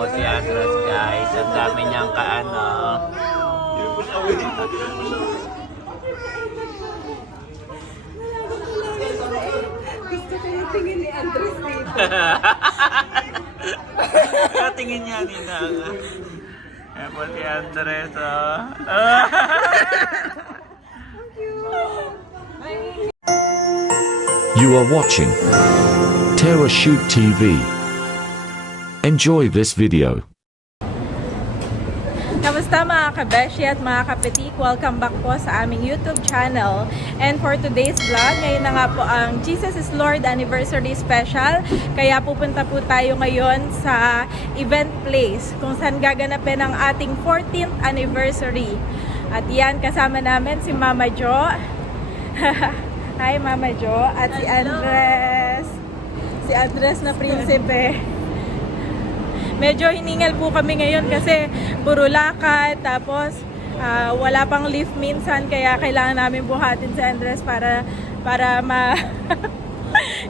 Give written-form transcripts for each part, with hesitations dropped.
po si Andres, guys. Ang dami niyang kaano. Gusto ko yung tingin ni Andres dito. Tingin niya, Ninang. Ayan po si Andres, You are watching Terra Shoot TV. Enjoy this video. Kamusta mga kabeshi at mga kapetik? Welcome back po sa aming YouTube channel. And for today's vlog, ngayon na nga po ang Jesus is Lord Anniversary Special. Kaya pupunta po tayo ngayon sa event place kung saan gaganapin ang ating 14th anniversary. At yan, kasama namin si Mama Jo. Hi Mama Jo. At si Andres. Si Andres na prinsipe. Medyo hiningal po kami ngayon kasi puro lakad, tapos wala pang lift minsan, kaya kailangan namin buhatin si Andres para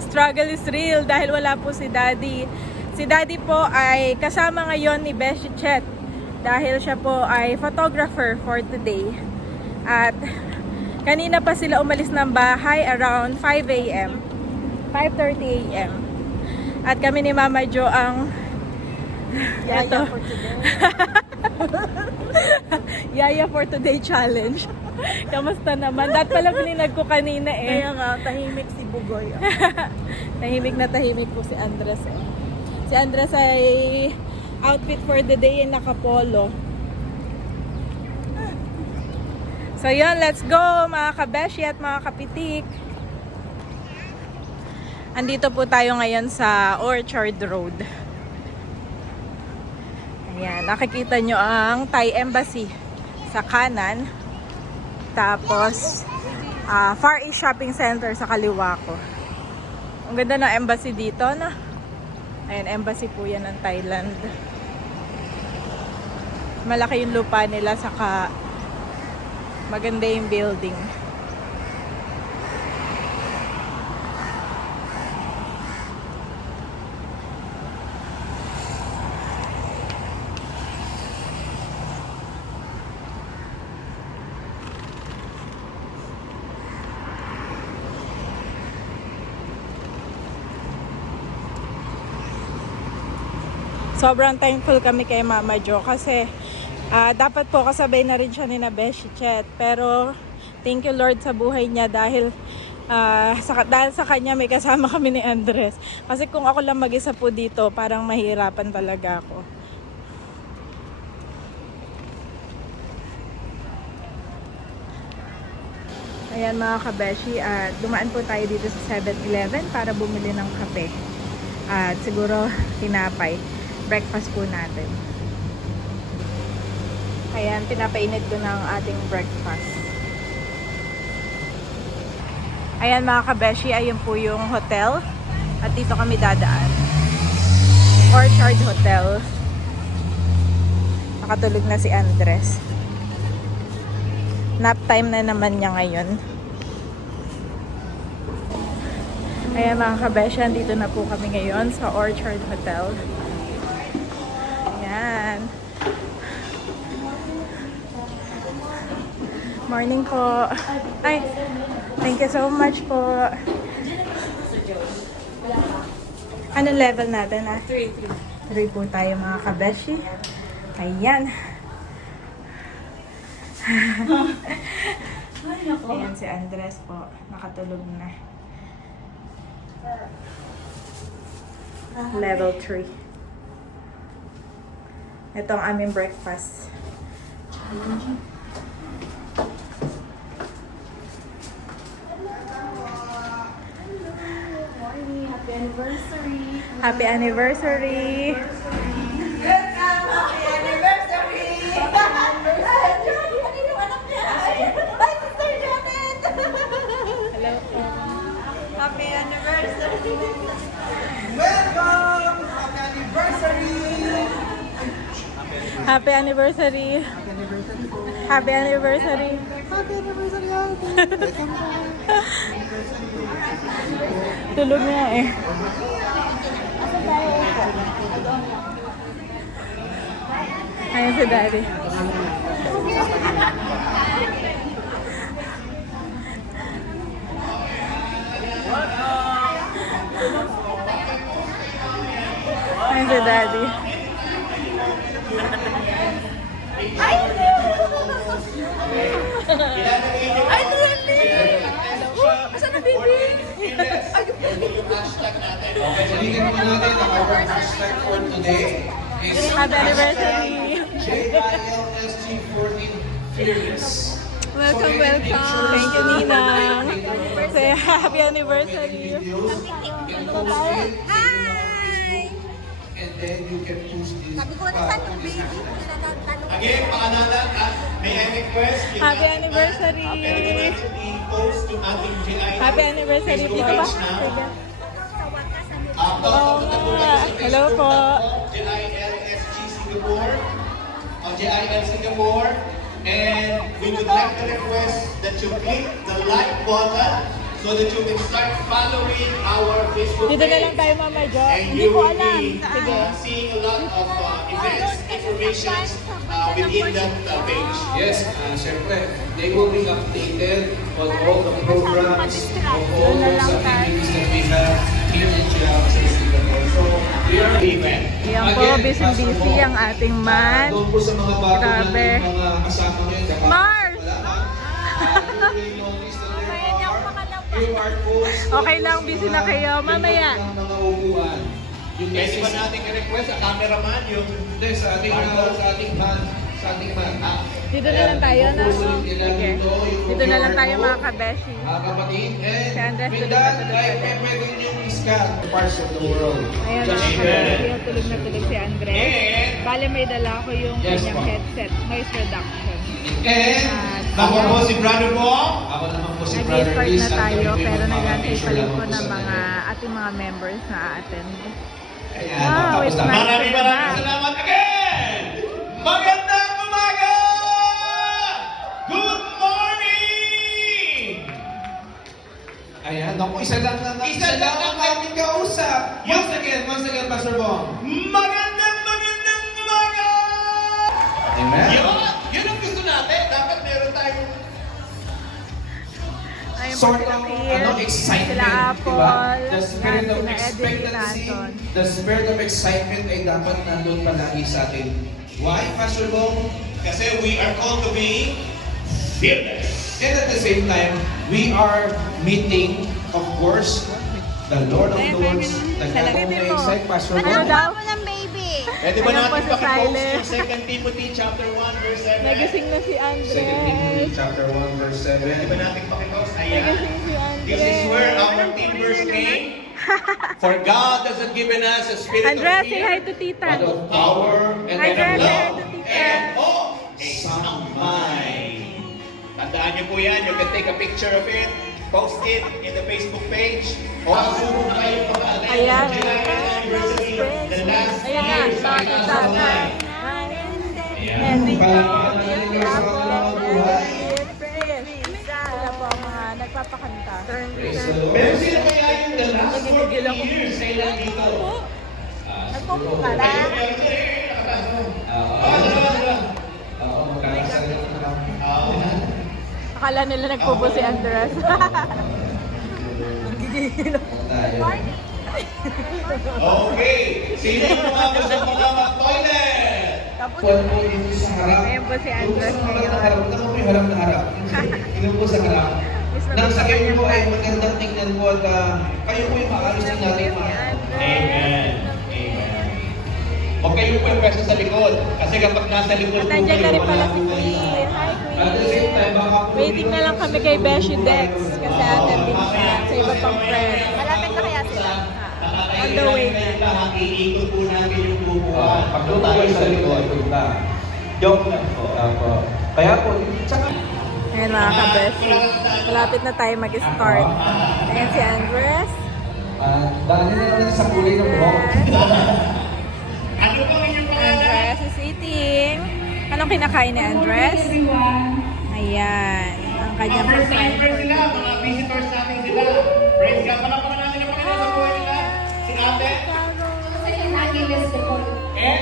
struggle is real dahil wala po si Daddy. Si Daddy po ay kasama ngayon ni Beshi Chet dahil siya po ay photographer for today. At kanina pa sila umalis ng bahay around 5 a.m. 5:30 a.m. At kami ni Mama Jo ang Yaya for today. Yaya for today challenge. Kamusta naman? Dat pala pininag ko kanina eh. Kaya nga, tahimik si Bugoy. tahimik po si Andres eh. Si Andres ay outfit for the day ay nakapolo. So yun, let's go mga kabeshi at mga kapitik. Andito po tayo ngayon sa Orchard Road. Ayan, nakikita nyo ang Thai Embassy sa kanan. Tapos, Far East Shopping Center sa kaliwa ko. Ang ganda ng embassy dito, no? Ayan, embassy po yan ng Thailand. Malaki yung lupa nila, saka maganda yung building. Sobrang thankful kami kay Mama Jo kasi dapat po kasabay na rin siya ni Beshi Chet. Pero thank you Lord sa buhay niya dahil sa kanya may kasama kami ni Andres. Kasi kung ako lang mag-isa po dito, parang mahirapan talaga ako. Ayan mga kabeshi, dumaan po tayo dito sa 7-Eleven para bumili ng kape. At siguro tinapay. Breakfast po natin. Ayan, pinapainit ko ng ating breakfast. Ayan mga kabeshi, ayun po yung hotel. At dito kami dadaan. Orchard Hotel. Nakatulog na si Andres. Nap time na naman niya ngayon. Ayan mga kabeshi, dito na po kami ngayon sa Orchard Hotel. Ayan. Morning po. Ay, thank you so much po. Anong level natin? 3 po tayo mga kabeshi. Ayan. Ayan si Andres po. Nakatulog na. Level 3. Ito ang aming breakfast. Happy anniversary! Happy anniversary! Happy anniversary! Ano yung anak niya? Ay, Sister Janet! Hello po. Happy anniversary! Welcome! Happy anniversary! Happy anniversary! Happy anniversary! Happy anniversary! Welcome po! Tulog nga eh. Ayan si Daddy. Ayan si Daddy. Ay, really? Asan na, baby? Balikan mo natin ang our hashtag for today is Happy anniversary! JILSG14 Fearless. Welcome, welcome! Thank you, Ninang! Say happy anniversary! Hi! And then you can choose this. Sabi ko na saan yung baby? Tinatanong. Again, pangalanan at may I request yung Happy anniversary! pwede natin i-post yung ating GI Happy anniversary! Facebook Dito ba? page na. Sa wakas, ano? Oo nga. Hello po. GILSG Singapore o GIL Singapore, and we would like to request that you click the like button so that you can start following our Facebook Dito na page. lang tayo, Mama Jo. And Hindi you ko will alam. be Sige. seeing a lot of events, information within that page. Yes, syempre, they will be updated on all the programs of all those activities that we have here in GILSG Singapore. So, we are Event. Yan po, busy-busy ang ating man. Doon po sa mga bago Grabe. natin, mga kasama nyo. Mars! You will notice that there are QR codes. Okay lang, busy na kayo. Mamaya. Ng mga upuan. Yung Pwede ba message natin i-request sa cameraman yung Hindi, sa ating man. Sa ating man. Dito na lang tayo, no? Sige. Dito na lang tayo, mga kabeshi. Kapatid. And Si Andres, with tulog na that, tulog ay na. pwede niyong iscan parts of the world. Ayan, Just mga share. kabeshi. Tulog na tulog si Andres. And Bale, may dala ko yung Yes, kanyang ma'am. headset. Noise reduction. And ako po si Brother Bo. ako naman po si Brother Nag-start Liz. na at tayo, kami po pero yung nag-antay picture pa rin lamang po po ng sa mga kanya. ating mga members na attend. Ayan, Wow, tapos it's na. nice. Maraming salamat again! Magandang umaga! Good morning! Ayan, naku, isa lang ang ating kausap. Once again, Pastor Bong. Magandang umaga! Amen. Yun ang gusto natin. Dapat meron tayong Ayun po Sort sila of Kier, excitement, sila Apple, diba? The spirit yan, of sila Edith expectancy, Lanton. the spirit of excitement ay dapat nandun palagi sa atin. Why, Pastor Bong? kasi we are called to be fearless. And at the same time, we are meeting, of course, the Lord of Lords, nagkakaroon na excite, Pastor Ano Bong. daw? Ako ng baby. Pwede ba Ayan po natin si pakipost Silas. yung 2 Timothy chapter 1 verse 7? Nagising na si 2 Timothy Andres. chapter 1 verse 7. Pwede ba natin pakipost? Ayan. Nagising si Andres. This is where our team verse came. For God hasn't given us a spirit Andres, of say hi fear, to tita. But of power and Hi, of Andres. love. and of a sound mind. Tandaan niyo po yan. You can take a picture of it, post it in the Facebook page. O subo na kayo pag-alay Ayan. ng July anniversary of the last Ayan na, years sa bakit Casa sana? Online. And we Palakpakan know natin you yung sa mga buhay. Sila po ang mga nagpapakanta. Praise the Lord. Pero sino kaya yung the last 14 years kayo dito? Nagpupuka lang. Oo, magkakasalita na kami. Akala nila nagpupo si Andres. Tayo. Okay. Sino yung mga gusto mga toilet? Kuwan po dito sa harap. Ayan po si Andres Yung sa harap na ngayon. harap. Tignan mo yung harap na harap. Tignan po sa harap. Nang sa kayo po ay magandang tingnan po at kayo po yung maayos din natin mga. Amen. Amen. Huwag kayong pwede sa likod. Kasi kapag nasa likod At po nandiyan na rin pala si wala po Queen. kayo. Hi, At the same time, Queen. baka po Waiting na lang kami kay Beshi Dex kasi attending siya sa iba pang friends. Malapit na kaya sila? On the way na. Lahat iikot po namin yung bubuan. pagluto ko sa likod, punta. Joke lang po. Apo. Kaya po, tsaka Ayan mga ka-Beshi. Malapit na tayo mag-start. Ayan si Andres. daanin na naman sa kulay ng buhok. Ano po inyong pangalan? Andres is eating. Anong kinakain ni Andres? Ayan. Ang kanyang First pagkain timer for sila, today. mga visitors natin sila. Praise God. Palapakan natin ang Panginoon sa buhay nila. Si ate. Eh?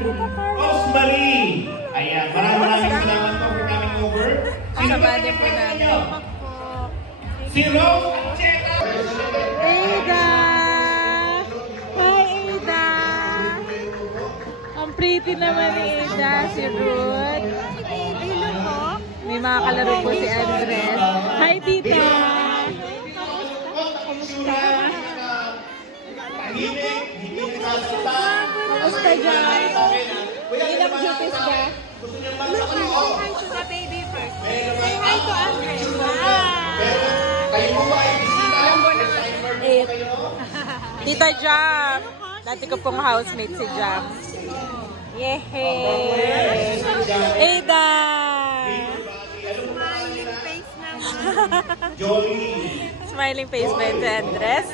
Tita Carmen. Rosemary. Ayan, maraming salamat po for coming over. Sino ba Kasabali po namin. Si Rose Ancheta. Ada! Hi, Ada! Ang pretty naman ni Ada, si Ruth. Hello po. May mga kalaro po si Andres. Hi, Tita! Kumusta? Kumusta dyan? Ilang duties ba? Hi to the baby first. Say hi to Andres. Kayo po ba ay bisita? Eh, Tita Jam! Dati ko pong housemate si Jam. Yehey! Ada! Smiling face naman. Jolie. Smiling face ba yun si Andres?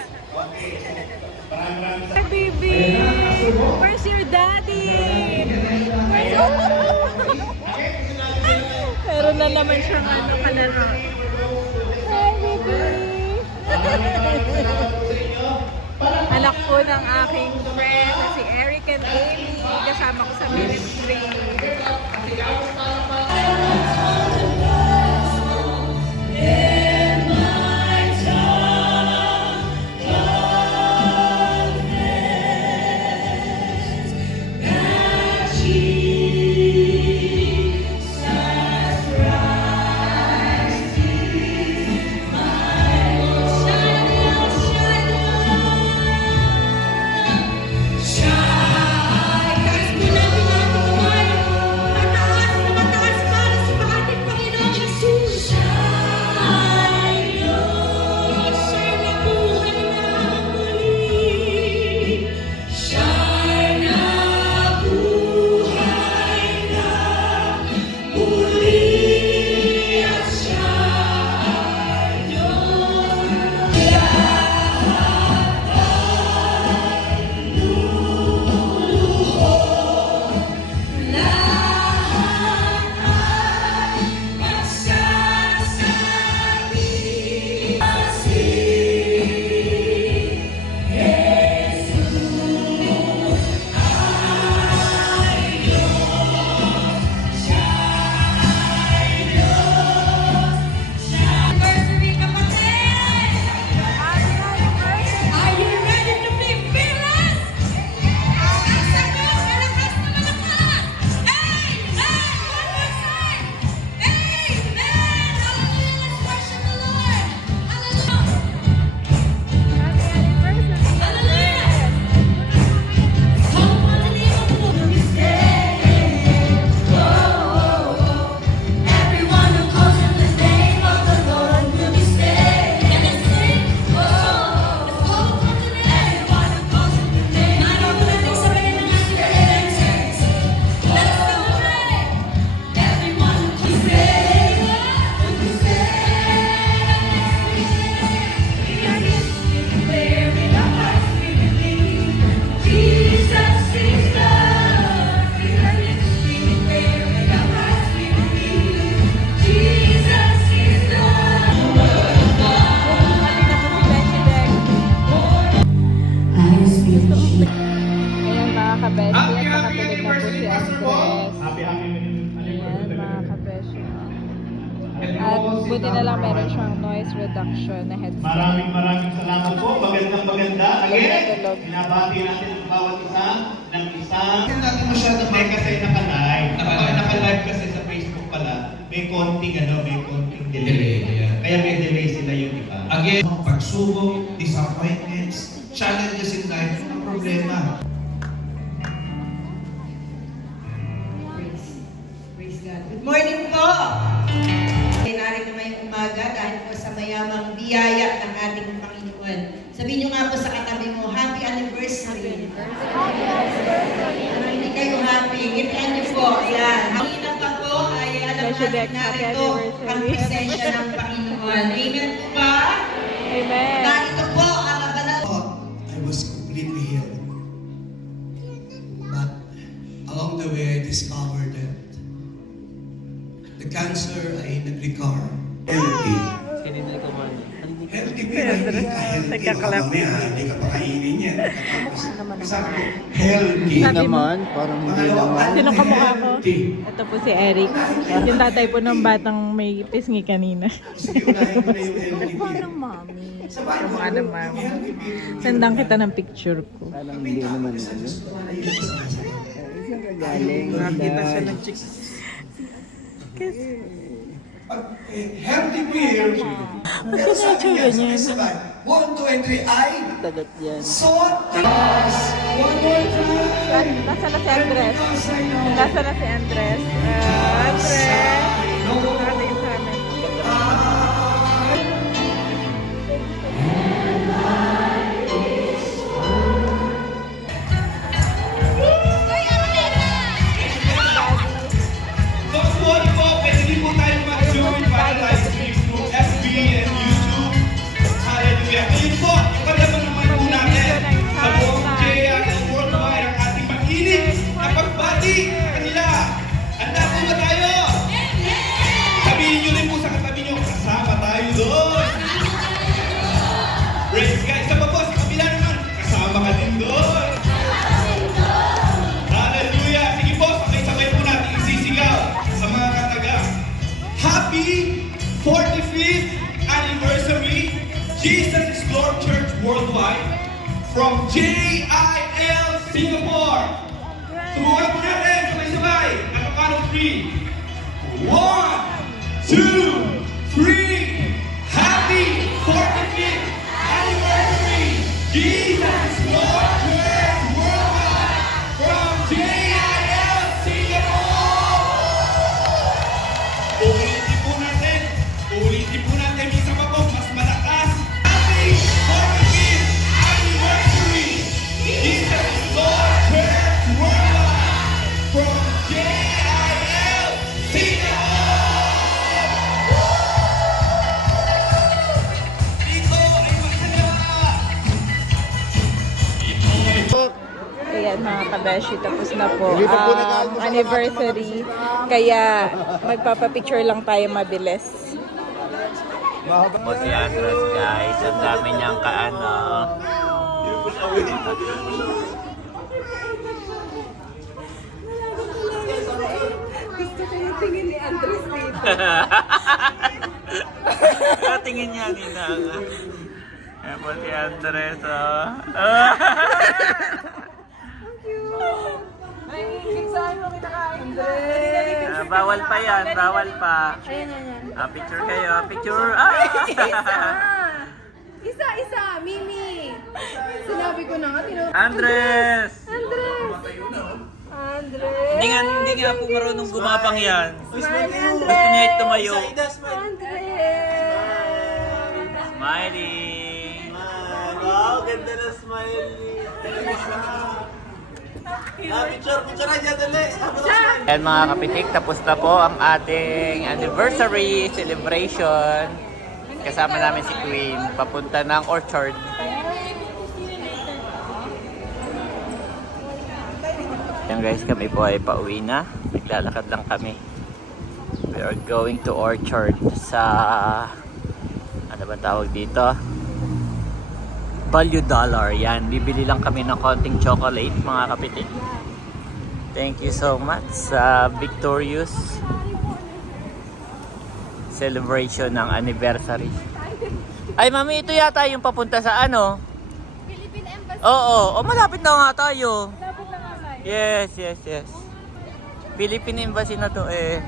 Maraming Hi, baby! Where's your daddy? Meron na naman siyang ano kalaro. Hi, baby! Anak po ng aking friend na si Eric and Amy. Kasama ko sa ministry. Ayan mga kabeshi, at nakatulog na po si Andres. Happy Ayan mga kabeshi. At buti na lang meron siyang noise reduction na headset. Maraming salamat po. Maganda. Again, Tulog. binabati natin ang bawat isa ng isang... Hindi natin masyadong may kasi naka-live. Naka-live kasi sa Facebook pala, may konting delay. Kaya may delay sila yung iba. Again, mga pagsubok, disappointments, challenges in life, mga problema. Praise God. Good morning po! Narito ngayong umaga dahil po sa mayamang biyaya ng ating Panginoon. Sabihin nyo nga po sa katabi mo, Happy Anniversary! Ano hindi kayo happy? Ngitian nyo po. Ayan. Kanina pa po ay alam natin narito ang presensya ng Panginoon. Amen po ba? Amen. Narito po ang banal. I was completely healed. But along the way, I discovered that the cancer ay nag-recover. Healthy. Healthy Nagkakalap. Hindi ka pakainin yan. Sabi, healthy. Sabi mo, Parang hindi naman. sino kamukha ko? Ito po si Eric. Yung tatay po ng batang may pisngi kanina. Sige, unahin mo na yung healthy. Mami. Kamukha ng mami. Sendang kita ng picture ko. Parang hindi naman ano. Saan ka galing? Nakita siya ng chicks. Healthy beer. Ba't ka na-itsura niyan? 1, 2, and 3, ay! Tagat yan. Salt! One more time! Nasa na si Andres? Nasa na si Andres? Andres! Nakatingin sa amin. Don't worry po, pwede din po tayo mag-join para live stream through FB and YouTube. Hallelujah. Ngayon po, ipalaman naman po natin sa buong JIL Worldwide ang ating mainit na pagbati kanila. Handa po ba tayo? Sabihin nyo rin po sa katabi nyo, kasama tayo doon. Praise God. Isa pa po, sa kabila naman, kasama ka din doon. Hallelujah! Sige po, sabay-sabay po natin isisigaw sa mga kataga. Happy 45th Anniversary Jesus is Lord Church Worldwide from JIL Singapore. Subukan po natin, sabay-sabay. At the count of 3. 1, 2, 3. Happy 45th Anniversary Jesus is Lord Church Worldwide from JIL Singapore! Ulitin po natin. Ulitin po natin. Isa pa po, mas malakas. Happy 45th Anniversary! Jesus is Lord Church Worldwide from JIL Singapore! Dito ay magkalawa! Ayan mga kabeshi, tapos na po ang anniversary. Kaya magpapapicture lang tayo mabilis. Po si Andres, guys. Ang dami niyang kaano. Gusto ko yung tingin ni Andres dito. Tingin niya, Ninang. Ayan po si Andres, oh. Ay, saan mo kinakain? Bawal pa yan, bawal pa. Ayan, ayan. Picture kayo, picture. Ah! Isa, Mimi. Sinabi ko na nga, Andres! Andres. Hindi nga po marunong gumapang yan. Smile, Gusto niya tumayo. Andres. Smiling! Wow, ganda na smile Picture na dyan, dali. Yan mga kapitik, tapos na po ang ating anniversary celebration. Kasama namin si Queen, papunta ng Orchard. Yan guys, kami po ay pauwi na. Naglalakad lang kami. We are going to Orchard sa... ano ba tawag dito? Value Dollar. Yan, bibili lang kami ng konting chocolate mga kapitik. Thank you so much sa victorious celebration ng anniversary. Ay, mami, ito yata yung papunta sa ano? Philippine Embassy. Oo, malapit na nga tayo. Lapit na nga tayo. Yes. Philippine Embassy na to eh.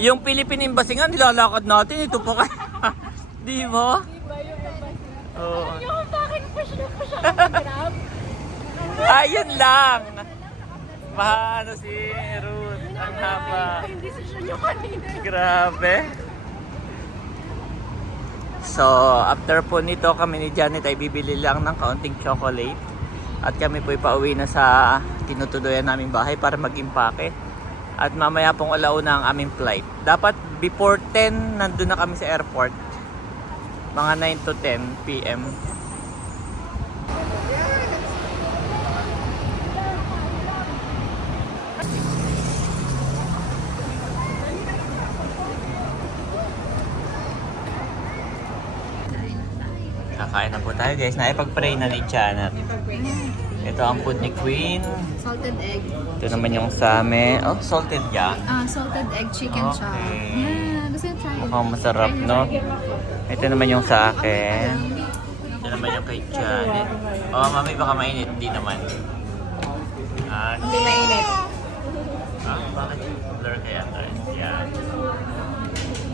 Yung Philippine Embassy nga, nilalakad natin. Ito pa kaya. Di mo? Oo. Yung bakit push na mag-grab? Ayun lang. Paano si Ruth? Ang haba. Yung decision nyo kanina. Grabe. So, after po nito, kami ni Janet ay bibili lang ng kaunting chocolate. At kami po pauwi na sa tinutuloyan naming bahay para mag-impake. At mamaya pong alauna ang aming flight. Dapat before 10, nandun na kami sa airport. Mga 9 to 10 p.m. Kakain na po tayo guys. Naipag-pray na ni Janet. Ito ang food ni Queen. Salted egg. Ito naman yung sa amin. Oh, salted ya. Salted egg chicken chow. Okay. Yeah, gusto nyo try it? Mukhang masarap, no? Ito naman yung sa akin. Ito naman yung kay Janet. Oh, mami, baka mainit. Hindi naman. Hindi mainit. Bakit blur kaya guys? Yan.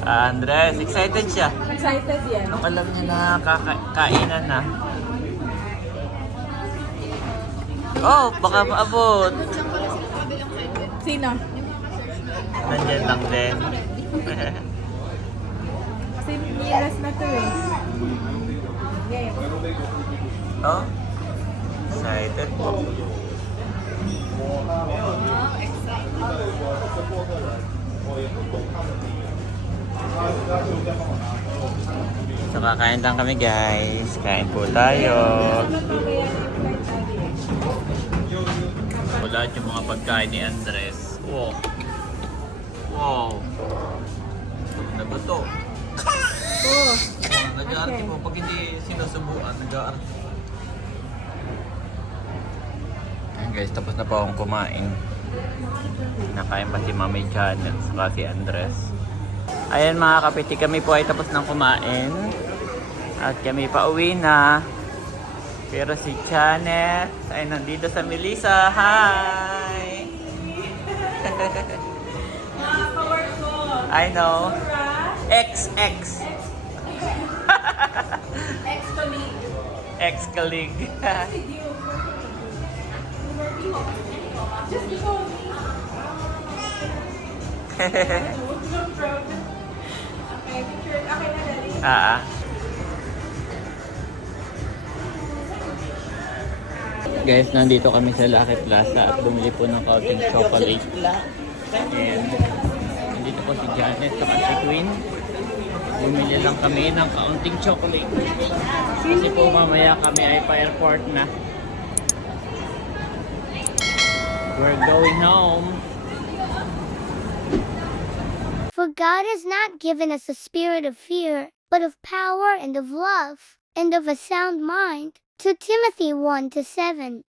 Andres, excited siya. Excited yan. Nung alam niya na kainan na. Oh, baka maabot. Sino? Nandyan lang din. Kasi nilas na to eh. Oh, excited po. So kakain lang kami guys. Kain po tayo. Wala yung mga pagkain ni Andres. Wow. Wow. Ano to? Oh. Nag-aarte po. Pag hindi sinusubuan, nag-aarte. Ayan guys, tapos na po akong kumain. Nakain pa si Mami Janet saka si Andres. Ayan mga kapiti, kami po ay tapos ng kumain. At kami pa uwi na. Pero si Janet ay nandito sa Melissa. Hi! I know. XX. Ex-colleague. Guys, nandito kami sa Lucky Plaza at bumili po ng kaunting chocolate. And nandito po si Janet at si Queen. Bumili lang kami ng kaunting chocolate. Kasi po mamaya kami ay pa-airport na. We're going home. For God has not given us a spirit of fear, but of power and of love, and of a sound mind. 2 Timothy 1:7.